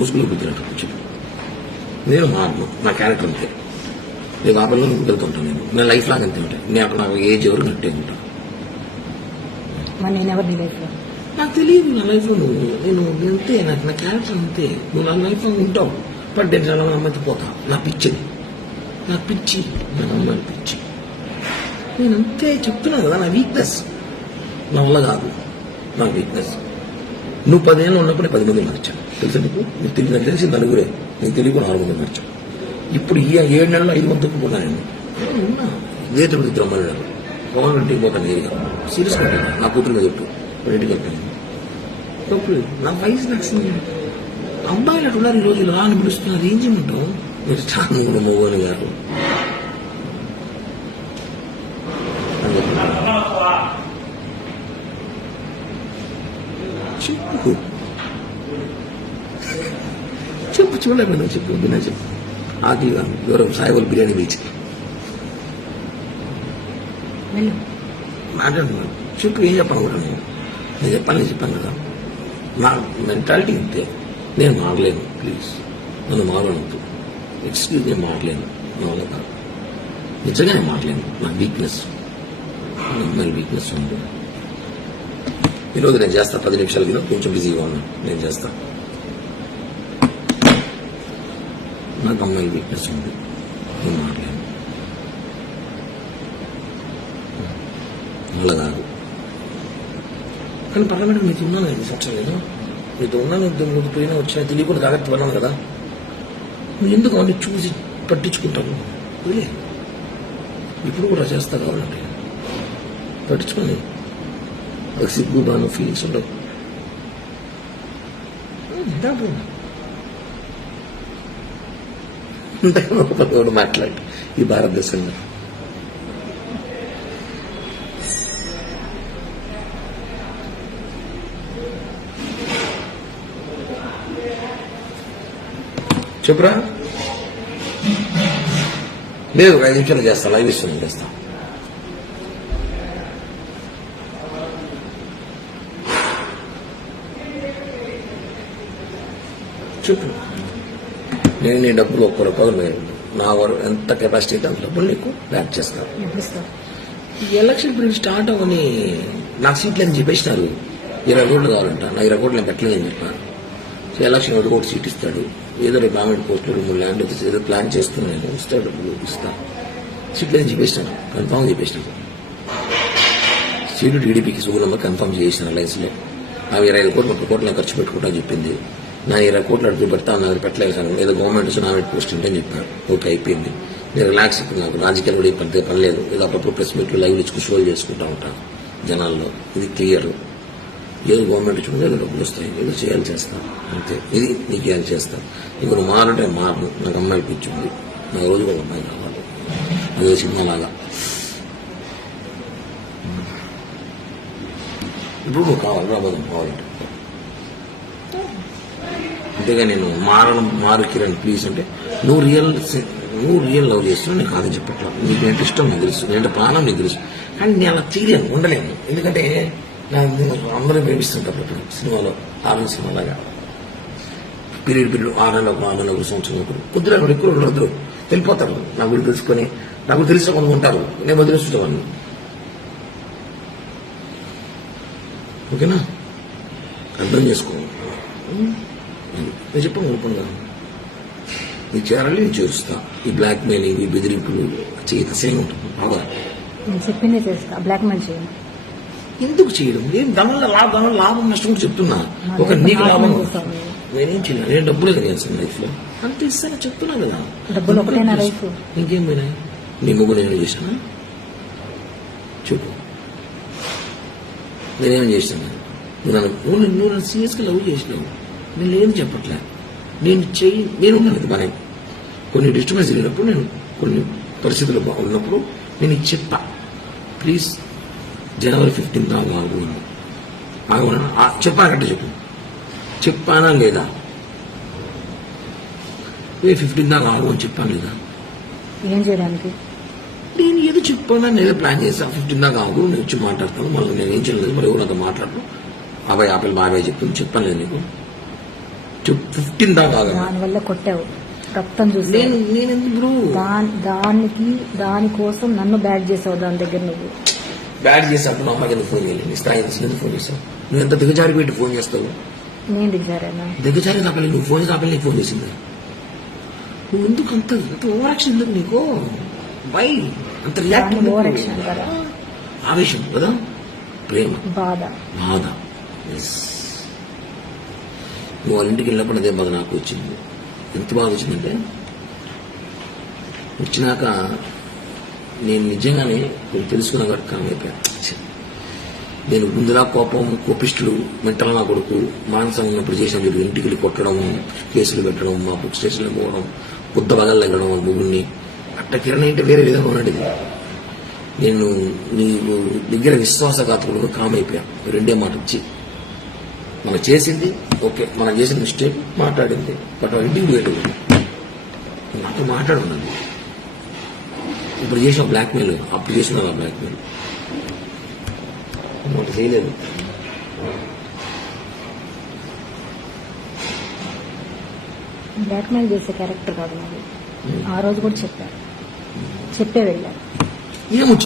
ముసుగులో గుర్తున్నట్టు చెప్పు నేను మారను నా క్యారెక్టర్ అంతే నేను ఆ పిల్లలు వెళ్తుంటాను నేను. నా లైఫ్ లాగా అంతే ఉంటాయి నేను అక్కడ నాకు ఏజ్ ఎవరు నట్టే ఉంటాను నేను లైఫ్లో నాకు తెలియదు నా లైఫ్లో నువ్వు. నేను నేను అంతే నాకు నా క్యారెక్టర్ అంతే నువ్వు నా లైఫ్లో ఉంటావు. బట్ నేను చాలా పోతా. నా పిచ్చిది నా పిచ్చి. నా అమ్మాయి పిచ్చి. నేను అంతే చెప్తున్నా కదా నా వీక్నెస్ నా వల్ల కాదు. నా వీక్నెస్ నువ్వు పదేళ్ళు ఉన్నప్పుడు పది మంది మార్చాను తెలుసా నీకు? నీకు తెలియదు తెలిసి నలుగురే. నీకు తెలియకుండా ఆరు మంది మార్చాను. ఇప్పుడు ఈ ఏడు నెలలు ఐదు మంది తప్పుకున్నాను నేను? ఉన్నా. ఇదే ఇద్దరు అమ్మాయి పవన్ ఇంటికి పోతాను ఏరియా సీరియస్గా నా కూతురు చెప్పు. ఇంటికి వెళ్తాను. తప్పులేదు నా వయసు నచ్చింది. అబ్బాయిలు అట్లా ఉన్నారు ఈ రోజు రా అని పిలుస్తున్నారు. ఏం చేయమంటావు? మీరు చాలా కూడా మోగని గారు అని చెప్తున్నారు. చెప్పు. చెప్పు చూడలేకుండా చెప్పు విన్నా చెప్పు. ఆకలిగా ఎవరో సాయిబల్ బిర్యానీ వెళ్ళు. మాట్లాడుతున్నాను చెప్పు ఏం చెప్పాలనుకుంటున్నాను నేను చెప్పాను నేను చెప్పాను కదా. నా మెంటాలిటీ అంతే నేను మారలేను ప్లీజ్ నన్ను మారవద్దు. ఎక్స్క్యూజ్ నేను మారలేను. నా వల్ల కాదు. నిజంగా నేను మారలేను. నా వీక్నెస్ నా వీక్నెస్ ఉంది. ఈరోజు నేను చేస్తా పది నిమిషాలకి కొంచెం బిజీగా ఉన్నాను నేను చేస్తా. నాకు అమ్మాయి వీక్నెస్ ఉంది నేను మాట్లాడు. వల్ల కాదు కానీ పర్లమెంట్ మీతో ఉన్నాను ఐదు సంవత్సరాలు నేను మీతో ఉన్నాను ఇద్దరు మూడు పోయినా వచ్చినా తెలియకుండా కాబట్టి వెళ్ళాను కదా. నువ్వు ఎందుకు అవన్నీ చూసి పట్టించుకుంటావు? ఇప్పుడు కూడా చేస్తా కావాలంటే. పట్టించుకొని అది సిగ్గు బాను ఫీలింగ్స్ ఉండవు డబ్బు మాట్లాడి ఈ భారతదేశంలో చెప్పురా లేదు ఐదు నిమిషాలు చేస్తా లైవ్ ఇస్తుంది చేస్తా చెప్పు. నేను నీ డబ్బులు ఒక్క రూపాయలు నేను నా వరకు ఎంత కెపాసిటీ అయితే అంత డబ్బులు నీకు బ్యాక్ చేస్తాను ఈ ఎలక్షన్ ఇప్పుడు స్టార్ట్ అవ్వని నాకు సీట్లు అని చెప్పేసినారు. ఇరవై కోట్లు కావాలంట. నా ఇరవై కోట్లు నేను పెట్టలేదని చెప్పాను సో ఎలక్షన్ ఒకటి కోటి సీట్ ఇస్తాడు. ఏదో రేపు గవర్నమెంట్ పోస్టులు మూడు ల్యాండ్ ఏదో ప్లాన్ చేస్తున్నాను నేను. ఇస్తాడు డబ్బులు ఇస్తా. సీట్లు అని చెప్పేసినాను కన్ఫామ్ చెప్పేసినాను సీటు టీడీపీకి సుగుణంలో కన్ఫామ్ చేసిన లైన్స్లో ఆ ఇరవై ఐదు కోట్లు ముప్పై కోట్లు ఖర్చు పెట్టుకుంటా చెప్పింది. నా ఇరవై కోట్లు అడుగు పెడతా నాకు పెట్టలేదు సార్. ఏదో గవర్నమెంట్ వచ్చి నామినేట్ పోస్ట్ ఉంటే అని చెప్పారు. ఓకే అయిపోయింది. నేను రిలాక్స్ ఇప్పుడు నాకు రాజకీయాలు కూడా పెద్ద పని లేదు. ఏదో అప్పుడప్పుడు ప్రెస్ మీట్లు లైవ్ ఇచ్చుకు షోలు చేసుకుంటా ఉంటాను జనాల్లో. ఇది క్లియర్ ఏదో గవర్నమెంట్ ఇచ్చుకుంటే ఏదో డబ్బులు వస్తాయి. ఏదో చేయాలి చేస్తాను అంతే. ఇది నీకు చేయాలి చేస్తాను నీకు నువ్వు మారంటే మారను. నాకు అమ్మాయి పిచ్చింది. నాకు రోజు ఒక అమ్మాయి కావాలి. అదే సినిమా లాగా ఇప్పుడు నువ్వు కావాలి. రాబోదు కావాలంటే. అంతేగా నేను మారడం మారు కిరణ్ ప్లీజ్ అంటే నువ్వు రియల్ నువ్వు రియల్ లవ్ చేస్తున్నావు నీకు కాదని చెప్పట్లా. నీకు ఎంత ఇష్టం నీకు తెలుసు. నేను ప్రాణం నీకు తెలుసు. కానీ నేను అలా తీయలేను ఉండలేను. ఎందుకంటే నాకు అందరూ ప్రేమిస్తుంటారు ఇప్పుడు సినిమాలో ఆరు సినిమాలాగా పీరియడ్ పీరియడ్ ఆరు నెలలకు ఆరు నెలలకు సంవత్సరం ఒకరు. కొద్దిగా ఎక్కువ ఉండదు వెళ్ళిపోతారు. నా గురించి తెలుసుకొని నాకు తెలిసిన కొంత ఉంటారు. నేను వదిలేస్తుంటాను ఓకేనా? అర్థం చేసుకో. నేను చెప్పాను ఓపెన్గా నీ చేరాలి నేను చేరుస్తా. ఈ బ్లాక్ మెయిలింగ్ ఈ బెదిరింపులు చేత సేమ్ ఉంటుంది. బాగా నేను చెప్పిందే చేస్తా. బ్లాక్మెయిల్ చేయను. ఎందుకు చేయడం? ఏం దానివల్ల లాభం దానివల్ల లాభం నష్టం కూడా చెప్తున్నా. ఒక నీకు లాభం. నేనేం చేయను? నేను డబ్బులు కదా లైఫ్లో అంత ఇస్తాను చెప్తున్నా కదా. డబ్బులు ఒకటేనా లైఫ్? ఇంకేం పోయినాయి నీ ముగ్గు నేను చేశాను? చెప్పు. నేనేం చేశాను? నువ్వు నన్ను నువ్వు నన్ను- నువ్వు నన్ను సీరియస్గా లవ్ చేసినావు. నేను లేదు చెప్పట్లే. నేను చెయ్యి నేను ఉన్నాను ఇది బాగా కొన్ని డిస్టర్బెన్స్ జరిగినప్పుడు నేను కొన్ని పరిస్థితులు ఉన్నప్పుడు నేను చెప్పా ప్లీజ్ జనవరి ఫిఫ్టీన్త్ ఆగు ఆగమన్నా చెప్పానంటే చెప్పు చెప్పానా లేదా? ఏ ఫిఫ్టీన్ దాకా ఆగు అని చెప్పాను లేదా? ఏం చేయడానికి? నేను ఏదో చెప్పాను నేను ప్లాన్ చేశాను ఫిఫ్టీన్ దాకా ఆగు నేను వచ్చి మాట్లాడతాను మళ్ళీ నేను ఏం చేయలేదు మరి ఎవరు నాతో మాట్లాడను అబ్బాయి ఆపిల్ బాబాయ్ చెప్పింది చెప్పాను లేదు నీకు. ఫిఫ్టీన్ దాకా. దానివల్ల కొట్టావు. రక్తం చూసి. దానికి దానికోసం నన్ను బ్యాడ్ చేసావు దాని దగ్గర నువ్వు. బ్యాడ్ చేసినప్పుడు అమ్మకి ఎందుకు ఫోన్ చేయలేదు నీ స్థాయి ఎందుకు ఫోన్ చేస్తావు నువ్వు ఎంత దిగజారి పెట్టి ఫోన్ చేస్తావు? నేను దిగారేనా దిగజారి పిల్లలు నువ్వు ఫోన్ ఆ పిల్లకి ఫోన్ చేసింది? నువ్వు ఎందుకు అంత అంత ఓవర్ యాక్షన్ ఎందుకు నీకు? వై అంత రియాక్ట్ ఓవర్ యాక్షన్ ఆవేశం కదా? ప్రేమ. బాధ. బాధ. Yes. నువ్వు వాళ్ళ ఇంటికి వెళ్ళినప్పుడు అదే బాధ నాకు వచ్చింది. ఎంత బాధ వచ్చిందంటే వచ్చినాక నేను నిజంగానే కొంచెం తెలుసుకున్న కాబట్టి అయిపోయాను నేను ముందులా కోపం కోపిస్టులు మెంటల్ నా కొడుకు మానసం ఉన్నప్పుడు చేసిన వీళ్ళు ఇంటికి వెళ్ళి కొట్టడం కేసులు పెట్టడం మా బుక్ స్టేషన్లో పోవడం బుద్ధ బగలు ఎగడం ఆ ముగ్గురిని. అట్ట కిరణ్ అంటే వేరే విధంగా ఉన్నాడు నేను నీ దగ్గర విశ్వాసఘాతకుడుగా కామ్ అయిపోయాను రెండే మాట వచ్చి మనం చేసింది ఓకే మనం చేసిన మిస్టేక్ మాట్లాడింది. బట్ ఇంటికి పోయేది నాతో మాట్లాడున్నది ఇప్పుడు చేసిన బ్లాక్మెయిల్ అప్పుడు చేసిన బ్లాక్మెయిల్ ఒకటి చేయలేదు. బ్లాక్మెయిల్ చేసే క్యారెక్టర్ కాదు నాది. ఆ రోజు కూడా చెప్పా. చెప్పే వెళ్ళా. ఏమొచ్చు